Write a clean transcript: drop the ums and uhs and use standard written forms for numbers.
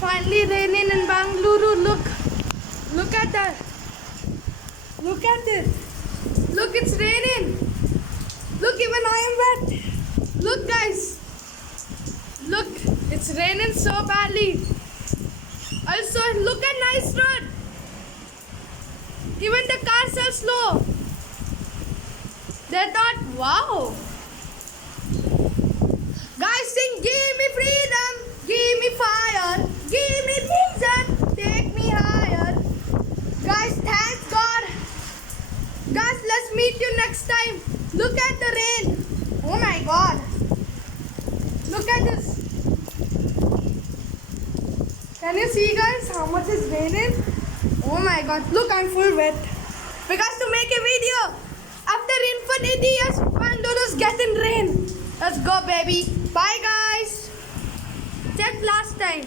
Finally raining in Bangalore. Look at that. Look at it. Look, it's raining. Look, even I am wet. Look, guys. Look, it's raining so badly. Also, look at nice road. Even the cars are slow. They thought, wow. Guys, sing, give me freedom, give me fire, give me vision, take me higher. Guys, thanks God. Guys, let's meet you next time. Look at the rain. Oh my God. Look at this. Can you see, guys, how much is raining? Oh my God. Look, I'm full wet. Because to make a video, after infinity years, Bangalore is getting rain. Let's go, baby. Bye, guys. Check last time.